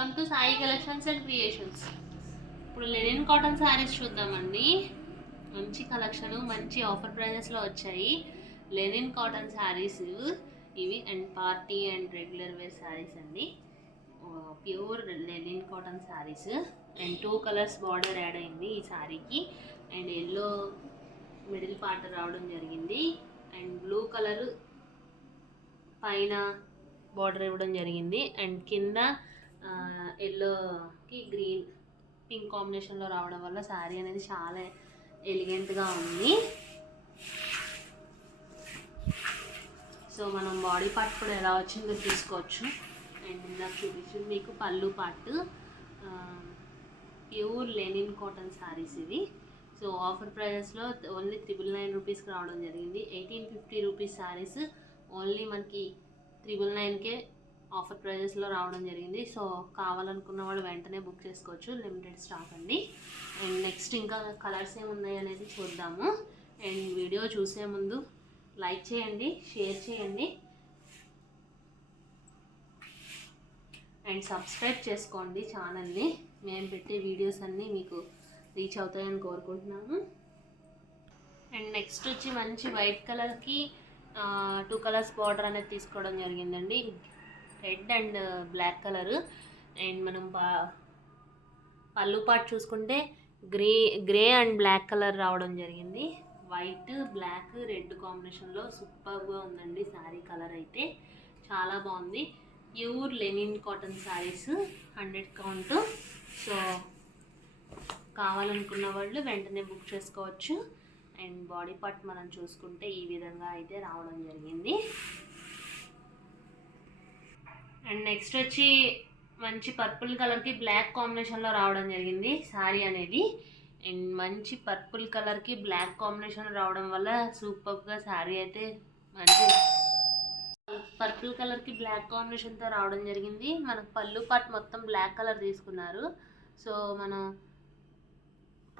Welcome to Sai collections and creations. ఇప్పుడు Lenin cotton saris చూద్దామండి. మంచి కలెక్షన్, మంచి ఆఫర్ ప్రైజెస్లో వచ్చాయి లెనిన్ కాటన్ శారీస్ ఇవి. And party and regular wear saris అండి. Pure linen cotton saris. And 2 colours border add అయింది ఈ శారీకి. అండ్ ఎల్లో మిడిల్ పార్ట్ రావడం జరిగింది. అండ్ బ్లూ కలర్ పైన బార్డర్ ఇవ్వడం జరిగింది. అండ్ కింద ఎల్లోకి గ్రీన్ పింక్ కాంబినేషన్లో రావడం వల్ల శారీ అనేది చాలా ఎలిగెంట్గా ఉంది. సో మనం బాడీ పార్ట్ కూడా ఎలా వచ్చిందో తీసుకోవచ్చు. అండ్ ఇందాక చూపించింది మీకు పళ్ళు part. Pure linen cotton saris ఇవి. సో ఆఫర్ ప్రైజెస్లో ఓన్లీ 999 రూపీస్కి రావడం జరిగింది. 1850 రూపీస్ శారీస్ ఓన్లీ మనకి 999కే ఆఫర్ ప్రైజెస్లో రావడం జరిగింది. సో కావాలనుకున్న వాళ్ళు వెంటనే బుక్ చేసుకోవచ్చు, లిమిటెడ్ స్టాక్ అండి. అండ్ నెక్స్ట్ ఇంకా కలర్స్ ఏమున్నాయి అనేది చూద్దాము. అండ్ వీడియో చూసే ముందు లైక్ చేయండి, షేర్ చేయండి అండ్ సబ్స్క్రైబ్ చేసుకోండి ఛానల్ని. మేము పెట్టే వీడియోస్ అన్నీ మీకు రీచ్ అవుతాయని కోరుకుంటున్నాము. అండ్ నెక్స్ట్ వచ్చి మంచి వైట్ కలర్కి 2 కలర్స్ బార్డర్ అనేది తీసుకోవడం జరిగిందండి. Red and black colour. And మనం పళ్ళు పార్ట్ చూసుకుంటే గ్రే అండ్ బ్లాక్ కలర్ రావడం జరిగింది. వైట్ బ్లాక్ రెడ్ కాంబినేషన్లో సూపర్గా ఉందండి శారీ. కలర్ అయితే చాలా బాగుంది. Pure linen cotton saris 100 count. So కావాలనుకున్న వాళ్ళు వెంటనే బుక్ చేసుకోవచ్చు. అండ్ బాడీ పార్ట్ మనం చూసుకుంటే ఈ విధంగా అయితే రావడం జరిగింది. అండ్ నెక్స్ట్ వచ్చి మంచి పర్పుల్ కలర్కి బ్లాక్ కాంబినేషన్లో రావడం జరిగింది శారీ అనేది. అండ్ మంచి పర్పుల్ కలర్కి బ్లాక్ కాంబినేషన్ రావడం వల్ల సూపర్గా శారీ అయితే మంచి పర్పుల్ కలర్కి బ్లాక్ కాంబినేషన్తో రావడం జరిగింది. మనకు పళ్ళు పార్ట్ మొత్తం బ్లాక్ కలర్ తీసుకున్నారు. సో మనం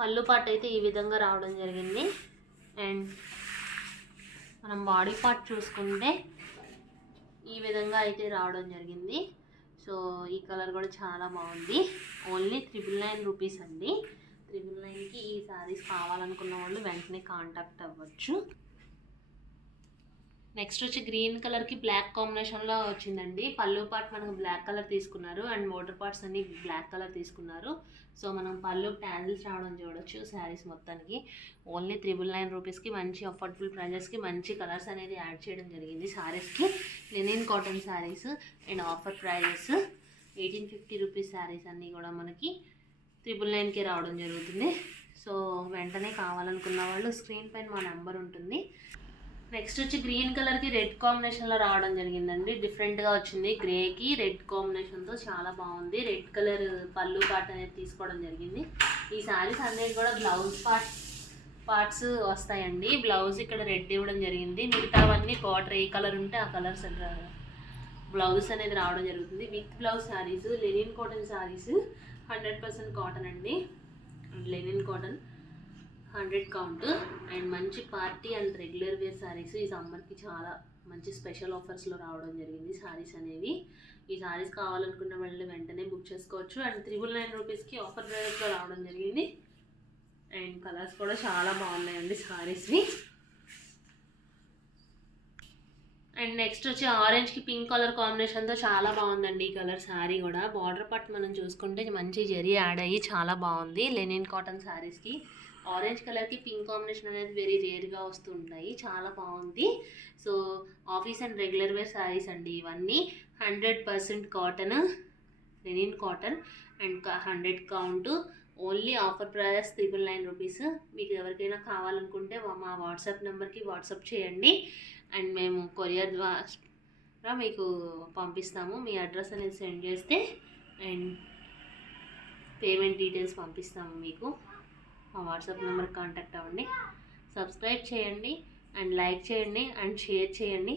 పళ్ళు పార్ట్ అయితే ఈ విధంగా రావడం జరిగింది. అండ్ మనం బాడీ పార్ట్ చూసుకుంటే ఈ విధంగా అయితే రావడం జరిగింది. సో ఈ కలర్ కూడా చాలా బాగుంది. ఓన్లీ 999 రూపీస్ అండి. 999కి ఈ శారీస్ కావాలనుకున్న వాళ్ళు వెంటనే కాంటాక్ట్ అవ్వచ్చు. నెక్స్ట్ వచ్చి గ్రీన్ కలర్కి బ్లాక్ కాంబినేషన్లో వచ్చిందండి. పళ్ళు పార్ట్ మనకు బ్లాక్ కలర్ తీసుకున్నారు అండ్ బోర్డర్ పార్ట్స్ అన్ని బ్లాక్ కలర్ తీసుకున్నారు. సో మనం పళ్ళు ట్యాజిల్స్ రావడం చూడొచ్చు శారీస్ మొత్తానికి. ఓన్లీ 999 రూపీస్కి మంచి అఫోర్డబుల్ ప్రైజెస్కి మంచి కలర్స్ అనేది యాడ్ చేయడం జరిగింది శారీస్కి. Linen cotton saris and offer prices 1850 rupees saris అన్నీ కూడా మనకి 999కే రావడం జరుగుతుంది. సో వెంటనే కావాలనుకున్న వాళ్ళు స్క్రీన్ పైన మా నెంబర్ ఉంటుంది. నెక్స్ట్ వచ్చి గ్రీన్ కలర్కి రెడ్ కాంబినేషన్లో రావడం జరిగిందండి. డిఫరెంట్గా వచ్చింది. గ్రేకి రెడ్ కాంబినేషన్తో చాలా బాగుంది. రెడ్ కలర్ పళ్ళు పార్ట్ అనేది తీసుకోవడం జరిగింది. ఈ శారీస్ అనేది కూడా బ్లౌజ్ పార్ట్స్ వస్తాయండి. బ్లౌజ్ ఇక్కడ రెడ్ ఇవ్వడం జరిగింది. మిగతావన్నీ బార్డర్ ఏ కలర్ ఉంటే ఆ కలర్స్ బ్లౌజ్ అనేది రావడం జరుగుతుంది. With blouse saris linen cotton saris 100% cotton అండి. Linen cotton 100 count. అండ్ మంచి party and regular wear saris ఈ సమ్మర్కి చాలా మంచి స్పెషల్ ఆఫర్స్లో రావడం జరిగింది శారీస్ అనేవి. ఈ శారీస్ కావాలనుకున్న వాళ్ళు వెంటనే బుక్ చేసుకోవచ్చు. అండ్ 999 రూపీస్కి ఆఫర్ ప్రైస్లో రావడం జరిగింది. అండ్ కలర్స్ కూడా చాలా బాగున్నాయండి శారీస్వి. అండ్ నెక్స్ట్ వచ్చి ఆరెంజ్కి పింక్ కలర్ కాంబినేషన్తో చాలా బాగుందండి ఈ కలర్ శారీ కూడా. బార్డర్ పార్ట్ మనం చూసుకుంటే మంచి జరీ యాడ్ అయ్యి చాలా బాగుంది. లెనిన్ కాటన్ శారీస్కి ఆరెంజ్ కలర్కి పింక్ కాంబినేషన్ అనేది వెరీ రేర్గా వస్తుంటాయి. చాలా బాగుంది. So office and regular wear saris అండి ఇవన్నీ. 100% cotton, linen cotton and 100 count. Only offer price 999 rupees. మీకు ఎవరికైనా కావాలనుకుంటే మా వాట్సాప్ నెంబర్కి వాట్సాప్ చేయండి. అండ్ మేము కొరియర్ ద్వారా మీకు పంపిస్తాము. మీ అడ్రస్ అనేది సెండ్ చేస్తే అండ్ పేమెంట్ డీటెయిల్స్ పంపిస్తాము మీకు. మా వాట్సాప్ నెంబర్కి కాంటాక్ట్ అవ్వండి. సబ్స్క్రైబ్ చేయండి అండ్ లైక్ చేయండి అండ్ షేర్ చేయండి.